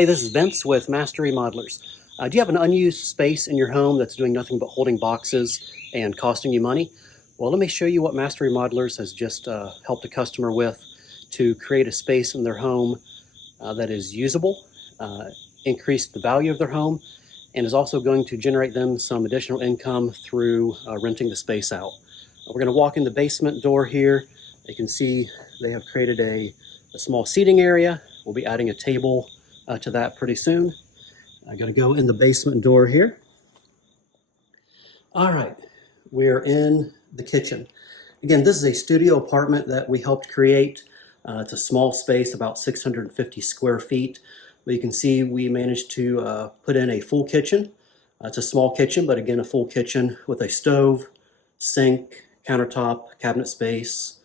Hey, this is Vince with Master Remodelers. Do you have an unused space in your home that's doing nothing but holding boxes and costing you money? Well, let me show you what Master Remodelers has just helped a customer with to create a space in their home that is usable, increase the value of their home, and is also going to generate them some additional income through renting the space out. We're going to walk in the basement door here. You can see they have created a small seating area. We'll be adding a table to that pretty soon. I'm going to go in the basement door here. All right, we're in the kitchen. Again, this is a studio apartment that we helped create. It's a small space, about 650 square feet. But you can see we managed to put in a full kitchen. It's a small kitchen, but again, a full kitchen with a stove, sink, countertop, cabinet space,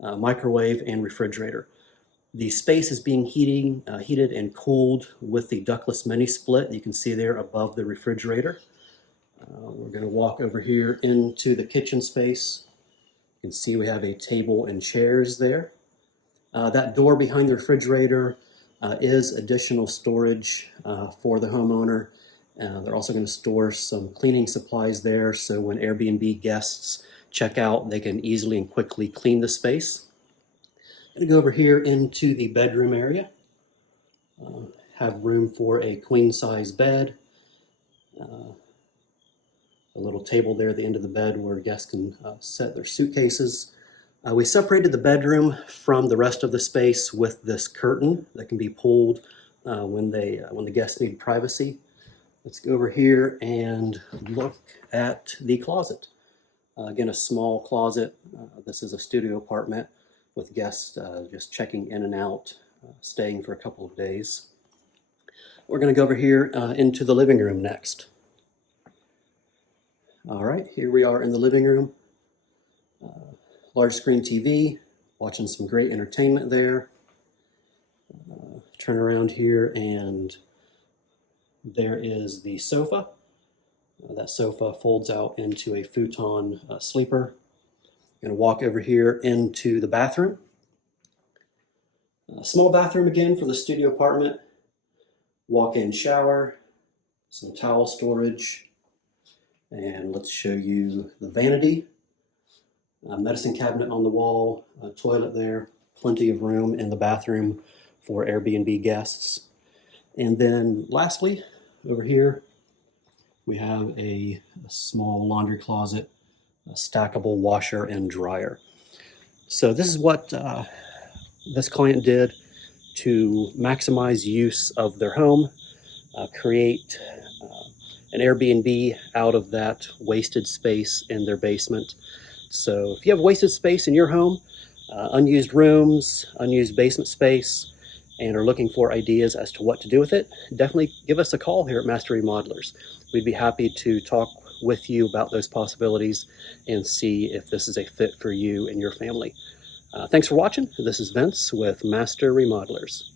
microwave, and refrigerator. The space is being heated and cooled with the ductless mini split. You can see there above the refrigerator. We're going to walk over here into the kitchen space. You can see we have a table and chairs there. That door behind the refrigerator is additional storage for the homeowner. They're also going to store some cleaning supplies there, so when Airbnb guests check out, they can easily and quickly clean the space. I'm going to go over here into the bedroom area. Have room for a queen-size bed. A little table there at the end of the bed where guests can set their suitcases. We separated the bedroom from the rest of the space with this curtain that can be pulled when the guests need privacy. Let's go over here and look at the closet. Again, a small closet. This is a studio apartment with guests just checking in and out, staying for a couple of days. We're going to go over here into the living room next. All right, here we are in the living room. Large screen TV, watching some great entertainment there. Turn around here and there is the sofa. That sofa folds out into a futon sleeper. I'm going to walk over here into the bathroom. A small bathroom again for the studio apartment. Walk-in shower, some towel storage, and let's show you the vanity. Medicine cabinet on the wall, a toilet there, plenty of room in the bathroom for Airbnb guests. And then lastly, over here, we have a small laundry closet, a stackable washer and dryer. So this is what this client did to maximize use of their home, create an Airbnb out of that wasted space in their basement. So if you have wasted space in your home, unused rooms, unused basement space, and are looking for ideas as to what to do with it, definitely give us a call here at Master Remodelers. We'd be happy to talk with you about those possibilities and see if this is a fit for you and your family. Thanks for watching. This is Vince with Master Remodelers.